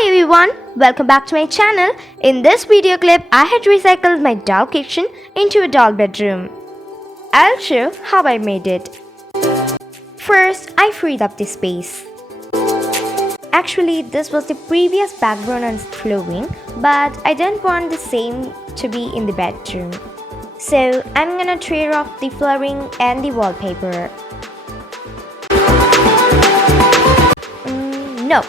Hi everyone, welcome back to my channel. In this video clip, I had recycled my doll kitchen into a doll bedroom. I'll show how I made it. First, I freed up the space. Actually, this was the previous background and flooring, but I didn't want the same to be in the bedroom. So, I'm gonna tear off the flooring and the wallpaper. No.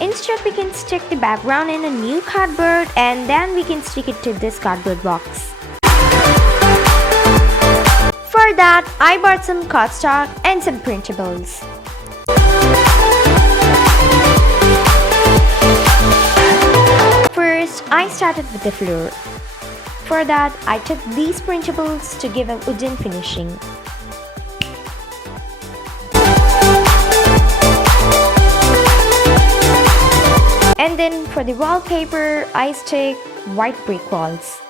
Instead, we can stick the background in a new cardboard and then we can stick it to this cardboard box. For that, I bought some cardstock and some printables. First, I started with the floor. For that, I took these printables to give a wooden finishing. And then for the wallpaper, I stick white brick walls.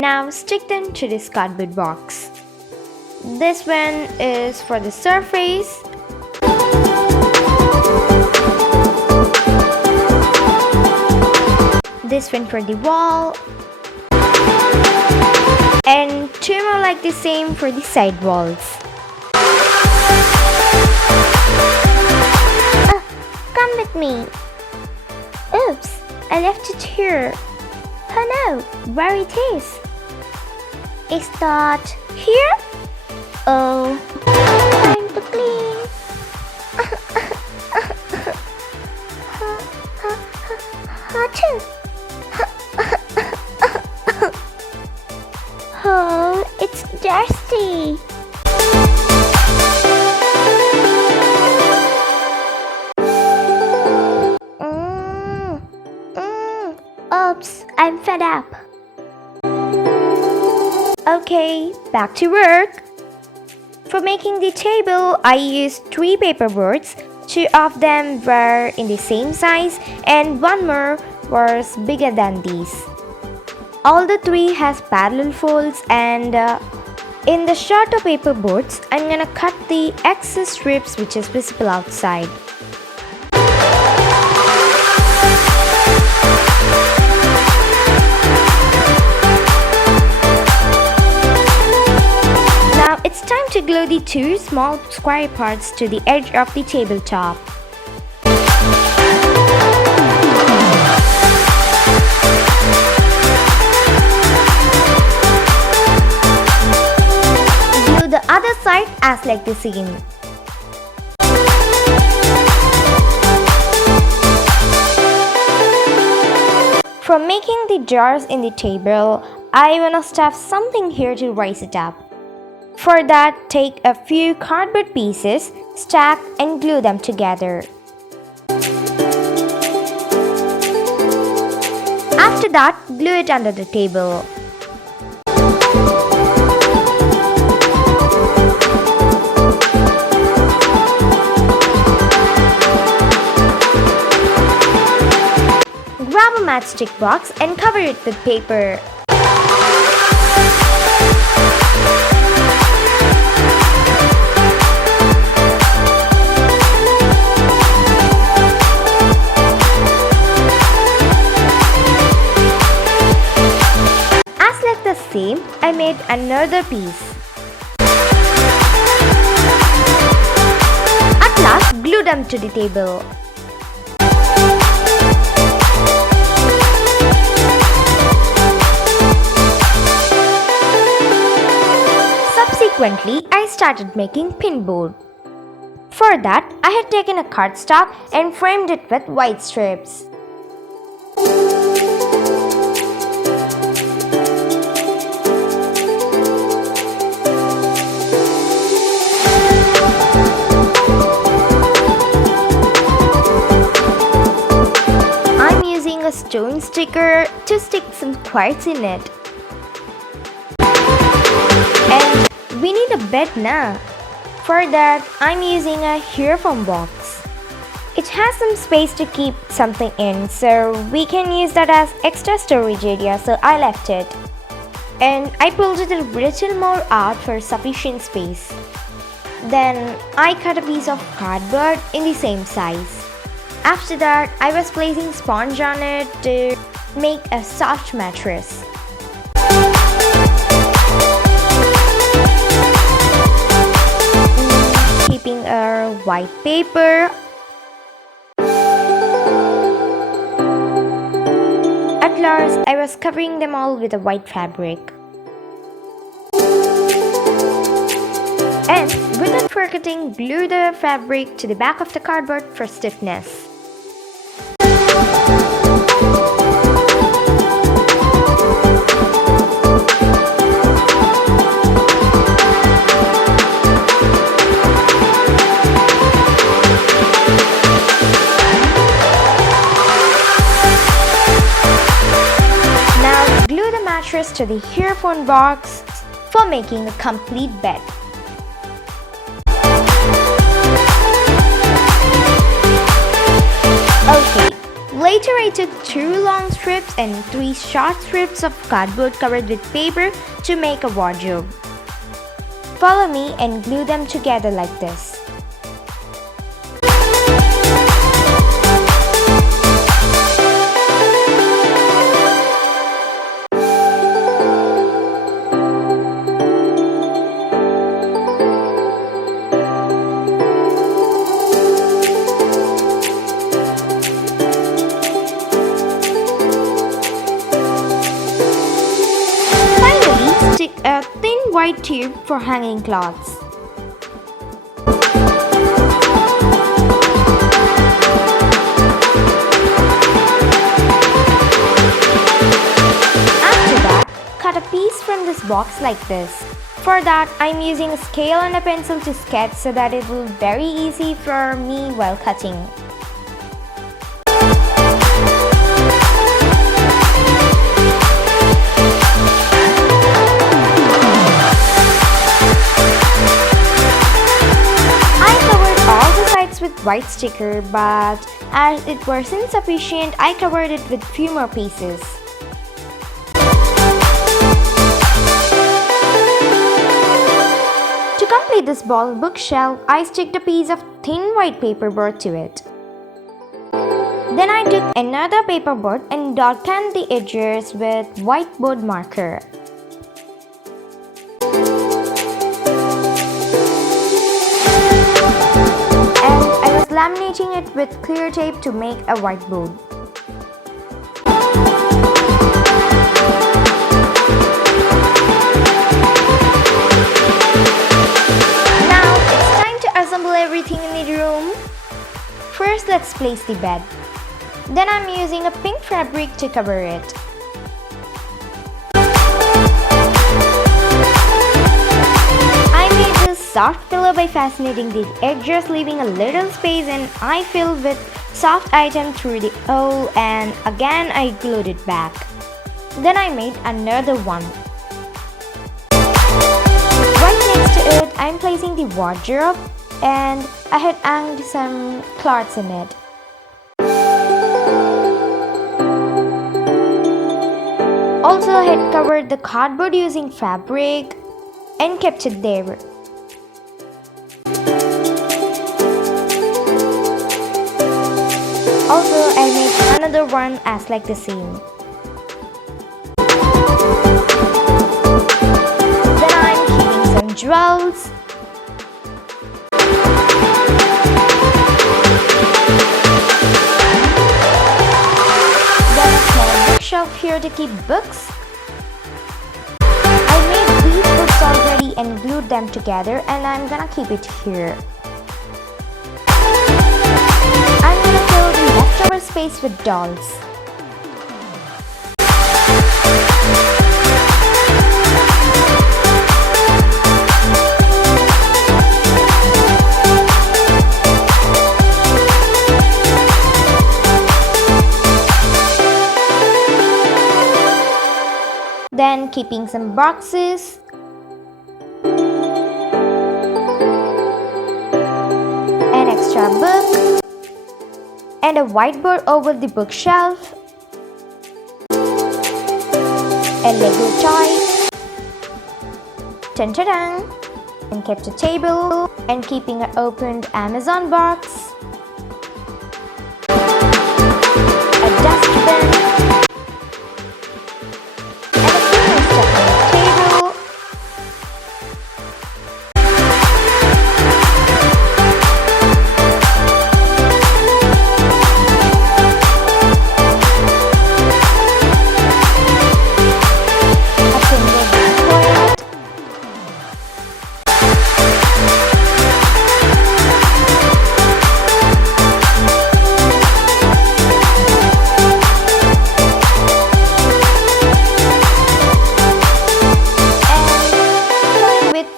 Now stick them to this cardboard box. This one is for the surface. This one for the wall, and two more like the same for the side walls. Come with me. Oops, I left it here. Oh no, where it is? Is that here? Oh, time to clean. Achoo. Oh, it's dusty. Oops, I'm fed up. Okay, back to work. For making the table, I used 3 paper boards. 2 of them were in the same size and one more was bigger than these. All the 3 has parallel folds, and in the shorter paper boards, I'm gonna cut the excess strips which is visible outside. Now it's time to glue the 2 small square parts to the edge of the tabletop. The other side as like the same. For making the jars in the table, I wanna stuff something here to raise it up. For that, take a few cardboard pieces, stack and glue them together. After that, glue it under the table. Grab a matchstick box and cover it with paper. As like the same, I made another piece. At last, glue them to the table. Subsequently, I started making pinboard. For that, I had taken a cardstock and framed it with white strips. I'm using a stone sticker to stick some quotes in it. And we need a bed now. For that, I'm using a earphone box. It has some space to keep something in, so we can use that as extra storage area, so I left it. And I pulled it a little more out for sufficient space. Then I cut a piece of cardboard in the same size. After that, I was placing sponge on it to make a soft mattress. Keeping a white paper. At last, I was covering them all with a white fabric. And without forgetting, glue the fabric to the back of the cardboard for stiffness. Now glue the mattress to the earphone box for making a complete bed. Okay, later I took 2 long strips and 3 short strips of cardboard covered with paper to make a wardrobe. Follow me and glue them together like this. Stick a thin white tube for hanging cloths. After that, cut a piece from this box like this. For that, I'm using a scale and a pencil to sketch so that it will be very easy for me while cutting. With white sticker, but as it was insufficient, I covered it with few more pieces. To complete this ball bookshelf, I sticked a piece of thin white paperboard to it. Then I took another paperboard and darkened the edges with whiteboard marker. Laminating it with clear tape to make a whiteboard. Now it's time to assemble everything in the room. First, let's place the bed. Then I'm using a pink fabric to cover it. Soft pillow by fascinating the edges, leaving a little space, and I filled with soft item through the hole, and again I glued it back. Then I made another one. Right next to it, I'm placing the wardrobe, and I had hanged some cloths in it. Also, I had covered the cardboard using fabric and kept it there. Also, I made another one as like the same. Then I'm keeping some jewels. Then a small bookshelf here to keep books. I made these books already and glued them together, and I'm gonna keep it here. Leftover space with dolls. Then keeping some boxes. An extra book. and a whiteboard over the bookshelf, a Lego toy, dun, and kept a table and keeping an opened Amazon box, a dustbin, and a few more stuff on the table.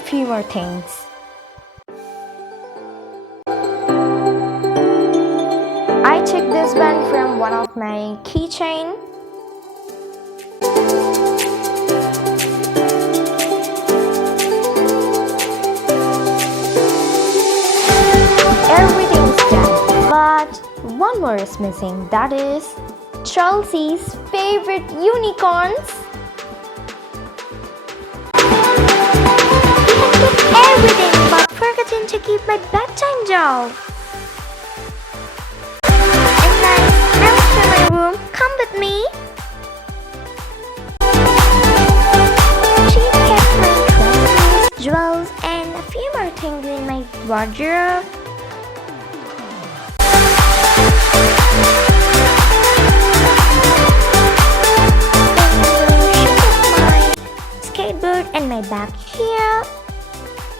Few more things. I took this one from one of my keychain. Everything's done, but one more is missing. That is Chelsea's favorite unicorns. Everything but forgetting to keep my bedtime doll. And guys, I will share my room. Come with me. She kept my dresses, jewels, and a few more things in my wardrobe. She kept my skateboard and my bag here.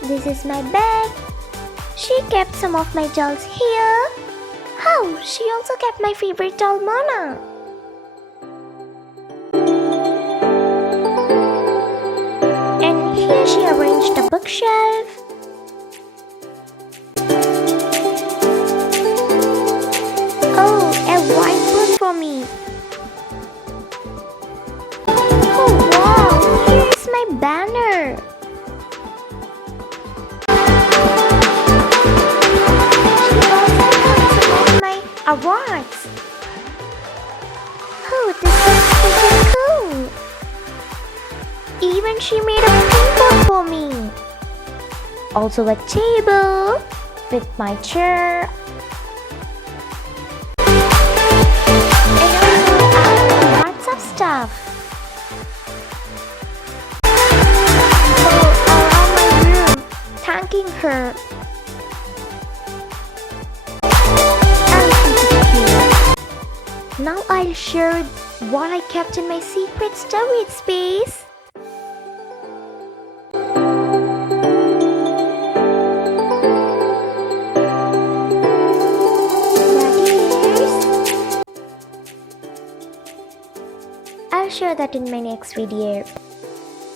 This is my bag. She kept some of my dolls here. Oh, she also kept my favorite doll, Mona. And here she arranged the bookshelf. Oh, a whiteboard for me. Oh wow, here's my banner. Awards. Oh, this is pretty cool. Even she made a pinboard for me. Also a table with my chair. And also lots of stuff. Oh, around my room, thanking her. Now I'll share what I kept in my secret storage space. I'll share that in my next video.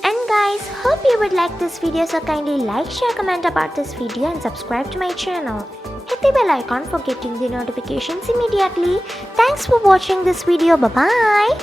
And guys, hope you would like this video, so kindly like, share, comment about this video and subscribe to my channel. Hit the bell icon for getting the notifications immediately. Thanks for watching this video. Bye bye.